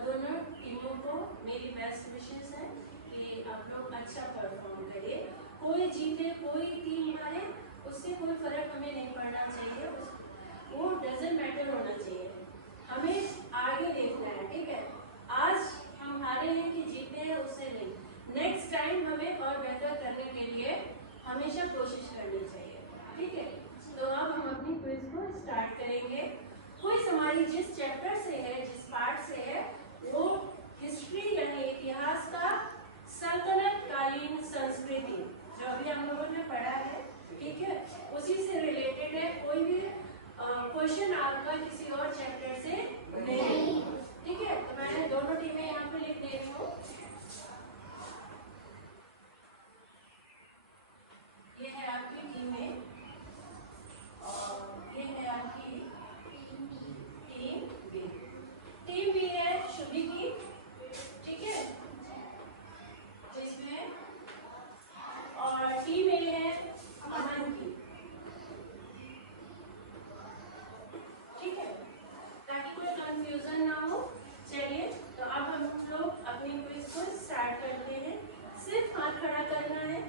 आप दोनों टीमों को मेरी बेस्ट विशेस है कि आप लोग अच्छा परफॉर्म करिए। कोई जीते कोई टीम हारे उससे कोई फर्क हमें नहीं पड़ना चाहिए, वो डजंट मैटर होना चाहिए, हमें आगे देखना है। ठीक है, आज हम हारे हैं कि जीते हैं उससे नहीं, नेक्स्ट टाइम हमें और बेहतर करने के लिए हमेशा कोशिश करनी चाहिए। ठीक है, तो अब हम अपनी क्विज को स्टार्ट करेंगे। क्विज हमारी जिस चैप्टर से है, जिस पार्ट से है, वो हिस्ट्री यानी इतिहास का सल्तनत कालीन संस्कृति, जो अभी हम लोगों ने पढ़ा है, ठीक है, उसी से रिलेटेड है। कोई भी क्वेश्चन आपका किसी और चैप्टर से नहीं। ठीक है, तो मैंने दोनों टीमें यहाँ पे लिख दे रही हूँ। ये है आपकी टीमें और ये है आपकी टीम बी। टीम बी है शुभी की, ठीक है, जिसमें, और टीम ए है अमन की। ठीक है, ताकि कोई कंफ्यूजन ना हो। चलिए, तो अब हम लोग अपनी क्विज को स्टार्ट करते हैं। सिर्फ हाथ खड़ा करना है,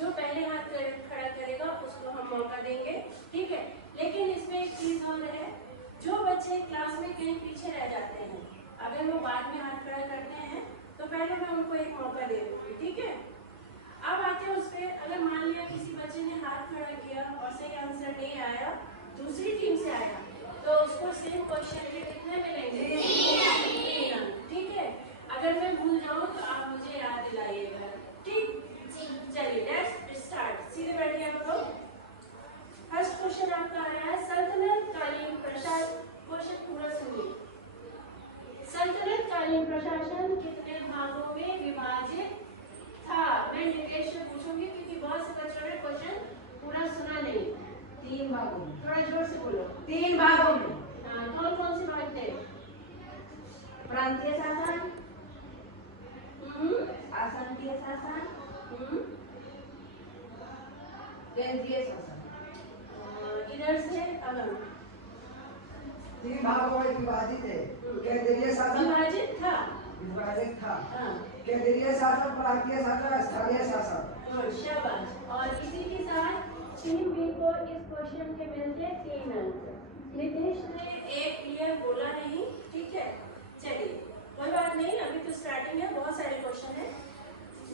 जो पहले हाथ खड़ा करेगा उसको हम मौका देंगे। ठीक है, लेकिन इसमें एक चीज और है, जो बच्चे क्लास में कहीं पीछे रह जाते हैं, अगर वो बाद में हाथ खड़ा करते हैं तो पहले मैं उनको एक मौका दे दूंगी। ठीक है, अब आते हैं उस पर। अगर मान लिया किसी बच्चे ने हाथ खड़ा किया और सही आंसर नहीं आया, दूसरी टीम से आया, तो उसको सेम क्वेश्चन के कितने मिलेंगे? 3 अंक। ठीक है, अगर मैं भूल जाऊं तो आप मुझे याद दिलाइएगा। ठीक, चलिए लेट्स स्टार्ट। सीधे बैठिए आप लोग। फर्स्ट क्वेश्चन आपका आ रहा है सल्तनत कालीन प्रशासन। क्वेश्चन पूरा सुनिए। सल्तनत कालीन प्रशासन कितने भागों में विभाजित था? मैं निकेश से पूछूंगी क्योंकि बहुत से बच्चों ने क्वेश्चन पूरा सुना नहीं। 3 भागों में। थोड़ा जोर से बोलो। 3 भागों में। हाँ, कौन कौन से भाग थे? प्रांतीय शासन, आसंतीय शासन, केंद्रीय शासन। इधर से अलग 3 भागों में विभाजित है। केंद्रीय शासन विभाजित था। हाँ। केंद्रीय शासन, प्रांतीय शासन, स्थानीय शासन। शाबाश। और इसी के साथ टीम बी को इस क्वेश्चन के मिलते 3 अंक। नितेश ने एक क्लियर बोला नहीं। ठीक है, चलिए कोई बात नहीं, अभी तो स्टार्टिंग है, बहुत सारे क्वेश्चन है।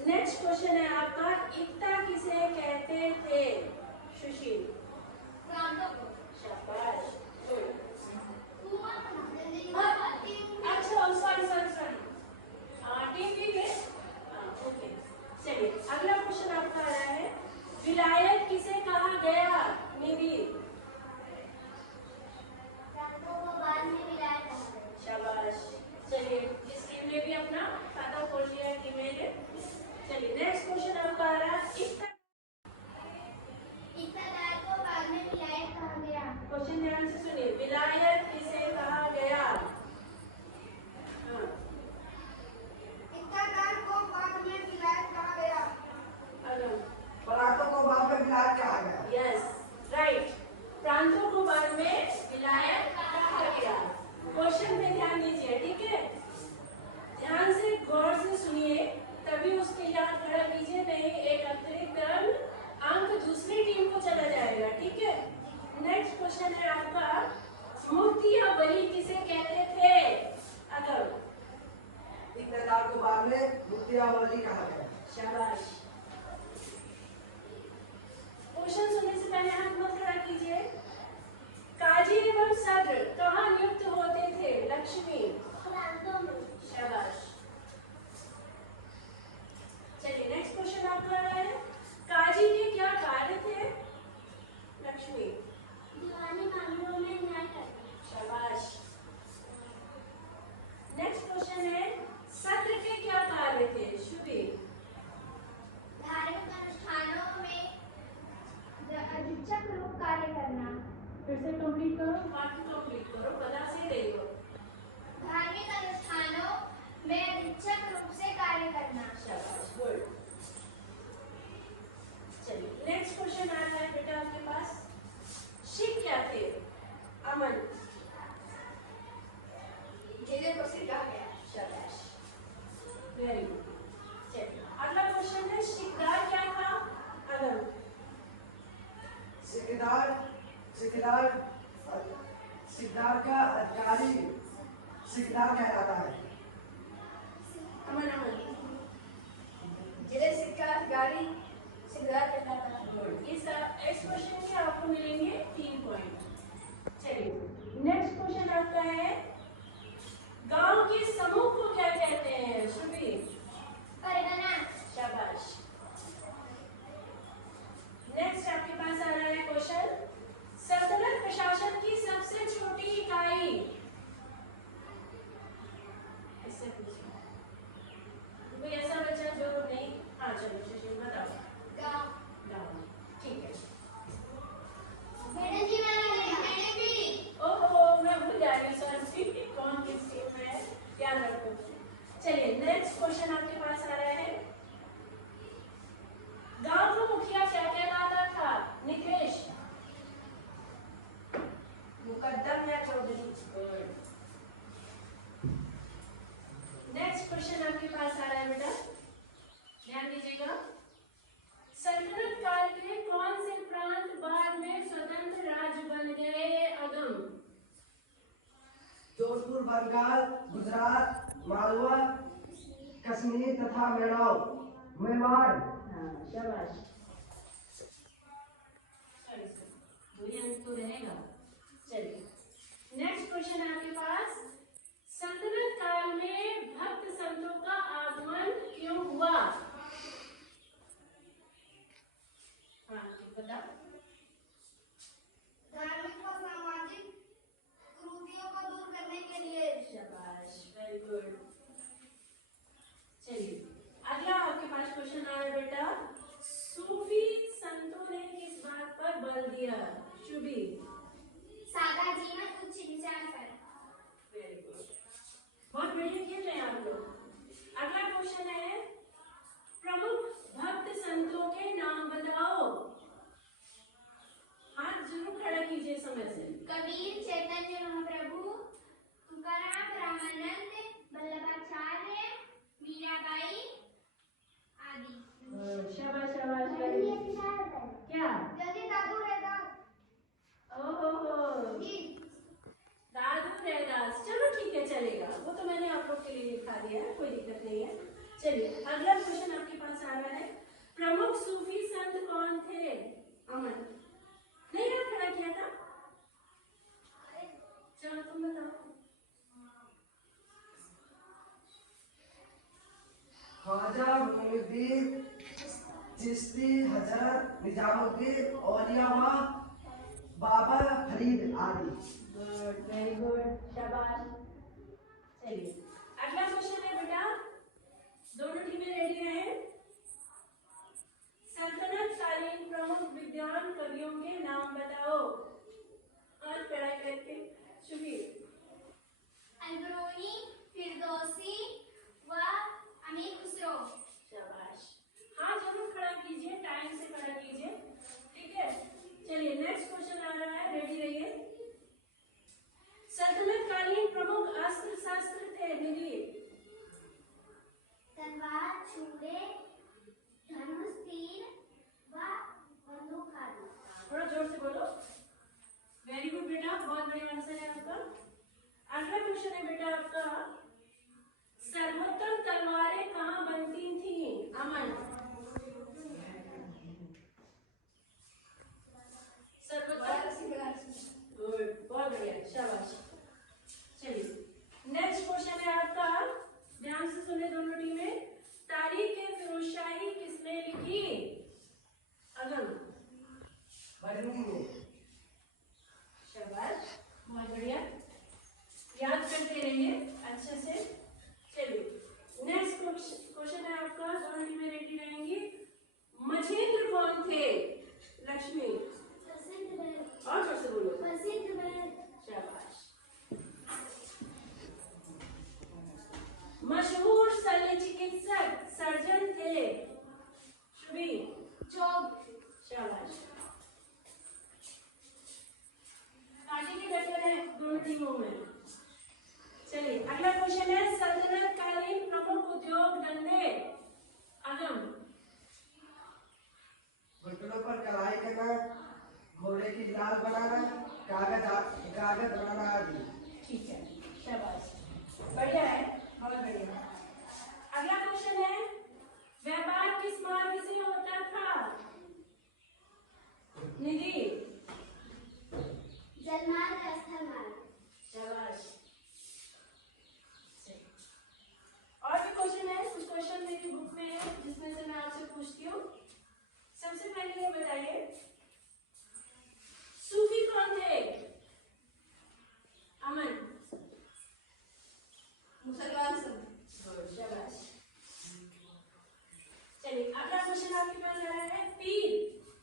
नेक्स्ट क्वेश्चन है आपका, एकता किसे कहते थे? सुशील। शाबाश। अच्छा, सॉरी टीम बी के। ओके, चलिए अगला क्वेश्चन आपका आ रहा है, विलायत किसे कहा गया? निधि। शाबाश। चलिए, इस टीम ने भी अपना खाता खोल लिया है, टीम ने। चलिए नेक्स्ट क्वेश्चन आपका आ रहा है, क्वेश्चन ध्यान से सुनिए, विलायत किसे कहा गया? हाँ, प्रांतों को बाद में विलायत कहा गया। यस, राइट, प्रांतों को बाद में विलायत कहा गया। क्वेश्चन पे ध्यान दीजिए। ठीक है, ध्यान से गौर से सुनिए, तभी उसके याद खड़ा कीजिए, नहीं एक अतिरिक्त अंक दूसरी टीम को चला जाएगा। ठीक है, नेक्स्ट क्वेश्चन है आपका, मुक्ति या बलि किसे कहते थे? अगर इक्तदार को बाद में मुक्ति या बलि कहा गया। शाबाश। क्वेश्चन सुनने से पहले हाथ मत खड़ा कीजिए। काजी एवं सद्र कहाँ नियुक्त होते थे? लक्ष्मी। शाबाश। चलिए नेक्स्ट क्वेश्चन आपका आ रहा है, काजी के क्या कार्य थे? लक्ष्मी। शाबाश। नेक्स्ट क्वेश्चन है, सद्र के क्या कार्य थे? शुभी। कार्य करना। फिर से कंप्लीट करो, वाक्य कंप्लीट करो, बता से रही हो। धार्मिक अनुष्ठानों में अधिक्षक रूप से कार्य करना। शाबाश, गुड। चलिए नेक्स्ट क्वेश्चन आ रहा है बेटा आपके पास, शिख क्या थे? अमन। को सिखा गया। सिकदार कहलाता है? अमन अमन जिले सिक्का गाड़ी सिकदार कहलाता है। इस क्वेश्चन के आपको मिलेंगे 3 पॉइंट। चलिए नेक्स्ट क्वेश्चन आपका है गांव के समूह को क्या कहते हैं? श्रुति परगना। शाबाश। नेक्स्ट आपके पास आ रहा है क्वेश्चन सल्तनत प्रशासन की सबसे छोटी इकाई। इससे पूछिए कोई ऐसा बच्चा जो नहीं। हाँ चलो सुशील बताओ। गाँव। गाँव ठीक है। मैडम जी मैंने भी। ओहो मैं भूल जा रही हूँ सर कौन किस टीम में है याद रखो। चलिए नेक्स्ट क्वेश्चन आपके पास आ रहा है गांव का मुखिया क्या कहलाता था? निकेश मुकद्दम या चौधरी। नेक्स्ट क्वेश्चन आपके पास आ रहा है बेटा ध्यान दीजिएगा सल्तनत काल के कौन से प्रांत बाद में स्वतंत्र राज्य बन गए? अगम जोधपुर, बंगाल, गुजरात, मालवा, कश्मीर तथा मेवाड़। शाबाश। तो रहेगा। चलिए नेक्स्ट क्वेश्चन आपके पास सल्तनत काल में भक्त संतों का आगमन क्यों हुआ? हाँ बताओ। धार्मिक व सामाजिक कुरीतियों को दूर करने के लिए। शाबाश वेरी गुड। चलिए अगला आपके पास क्वेश्चन आ रहा है बेटा सूफी संतों ने किस बात पर बल दिया? शुभी सादा जीवन उच्च विचार कर। वेरी गुड बहुत बढ़िया खेल रहे हैं आप लोग। अगला क्वेश्चन है प्रमुख भक्त संतों के नाम बताओ। हाथ जरूर खड़ा कीजिए समय से। कबीर, चैतन्य महाप्रभु, तुकाराम, रामानंद, वल्लभाचार्य, मीराबाई आदि। शाबाश शाबाश very good। क्या जल्दी दादू रैदास ओहो जी। दादू रैदास चलो ठीक है चलेगा वो तो मैंने आप लोग के लिए लिखा दिया है कोई दिक्कत नहीं है। चलिए अगला क्वेश्चन आपके पास आ रहा है प्रमुख सूफी संत कौन थे? अमन नहीं ना खड़ा किया था चलो तुम बताओ। ख्वाजा मोइनुद्दीन चिश्ती, हजरत निजामुद्दीन औलिया व बाबा फरीद आदि। गुड वेरी गुड शाबाश। चलिए अगला क्वेश्चन है बेटा दोनों टीमें रेडी रहे। सल्तनत कालीन प्रमुख विद्वान कवियों के नाम बताओ। हाथ खड़ा करके शुभी अलबरूनी, फिरदौसी व अमीर खुसरो। शाबाश। हाँ जरूर खड़ा कीजिए टाइम से खड़ा कीजिए ठीक है। चलिए नेक्स्ट क्वेश्चन आ रहा है रेडी रहिए। सल्तनत कालीन प्रमुख अस्त्र शस्त्र थे निधि। तलवार, छुरे, धनुष, तीर व बंदूक आदि। थोड़ा जोर से बोलो। वेरी गुड बेटा बहुत बढ़िया आंसर है आपका। अगला क्वेश्चन है बेटा आपका सर्वोत्तम तलवारें कहाँ बनती थी? अमन गुड बहुत बढ़िया शाबाश। चलिए नेक्स्ट क्वेश्चन है आपका ध्यान से सुने दोनों टीमें तारीख ए फिरोजशाही किसने लिखी? अगम बरनी में। शाबाश बहुत बढ़िया याद करते रहिए अच्छे से। चलिए नेक्स्ट क्वेश्चन है आपका दोनों टीमें रेडी रहेंगी। मछेंद्र कौन थे? लक्ष्मी और जोर से बोलो। शाबाश। मशहूर शल्य चिकित्सक सर्जन थे? शुभी जोग। शाबाश। पहले ये बताइए, सूफी कौन थे? अमन, मुसलमान सब। शाबाश। चलिए अगला क्वेश्चन आपके पास आ रहा है, पीर।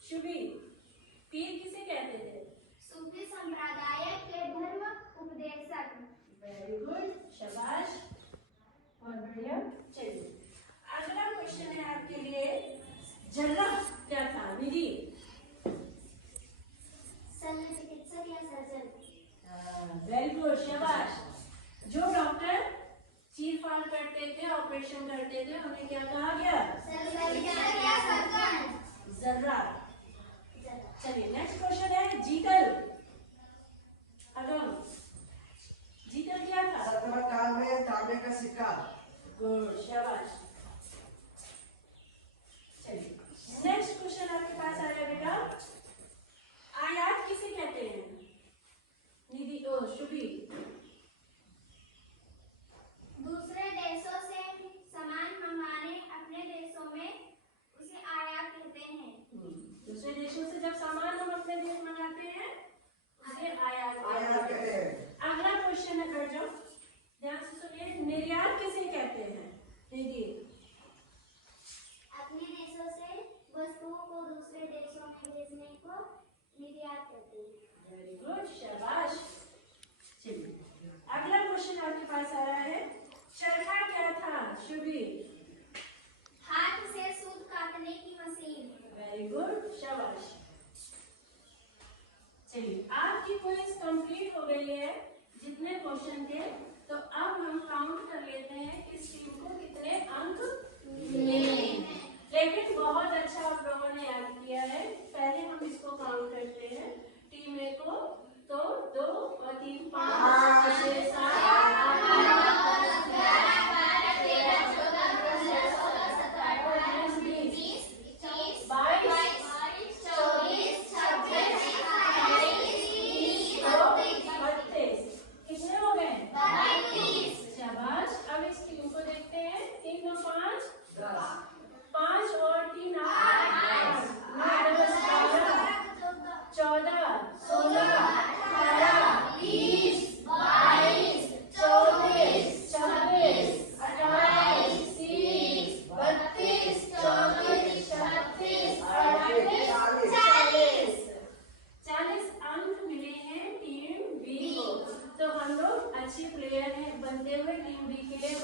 शुभी, पीर किसे कहते थे? सूफी संप्रदाय के धर्म उपदेशक। वेरी गुड, शाबाश, बहुत बढ़िया। चलिए अगला क्वेश्चन है आपके लिए, जर्रा क्या था? निधि, शल्य चिकित्सक या सर्जन। वेरी गुड, शाबाश। जो डॉक्टर चीर फाड़ करते थे, ऑपरेशन करते थे, उन्हें क्या कहा गया? सर्जन या सर्जन। जर्रा। चलिए नेक्स्ट क्वेश्चन है, जीतल। अगम, जीतल क्या था? सतरंग काल में तांबे का सिक्का। गुड, शाबाश। चलिए नेक्स्ट क्वेश्चन आपके पास आ रहा है बेटा, आयात किसे कहते हैं? निधि, ओ शुभी, दूसरे देशों से सामान मंगाने अपने देशों में उसे आयात कहते हैं। दूसरे देशों से जब सामान हम अपने देश मंगाते हैं उसे आयात आयात कहते कहते हैं। हैं। अगला क्वेश्चन है, कर जाओ ध्यान से सुनिए, निर्यात किसे कहते हैं? निधि, अपने देशों से वस्तुओं को दूसरे देशों में भेजने को निर्यात कहते हैं। वेरी गुड, शाबाश। चलिए अगला क्वेश्चन आपके पास आ रहा है, चरखा क्या था? शुभी, हाथ से सूत काटने की मशीन। वेरी गुड, शाबाश। चलिए आपकी क्विज कंप्लीट हो गई है, जितने क्वेश्चन थे। तो अब हम काउंट कर लेते हैं कि इस टीम को कितने अंक मिले। लेकिन बहुत अच्छा आप लोगों ने याद किया है। पहले हम इसको काउंट करते हैं, टीम ए को, तो 2 और 3 5 6 कितने हो गए? शाबाश। अब इस टीम को देखते हैं, 3 और 5 5 और 3 8 14 16 18 20 22 24 26 28 30 32 34 36 38 40 अंक मिले हैं टीम बी को। तो हम लोग अच्छे प्लेयर हैं बनते हुए टीम बी के लिए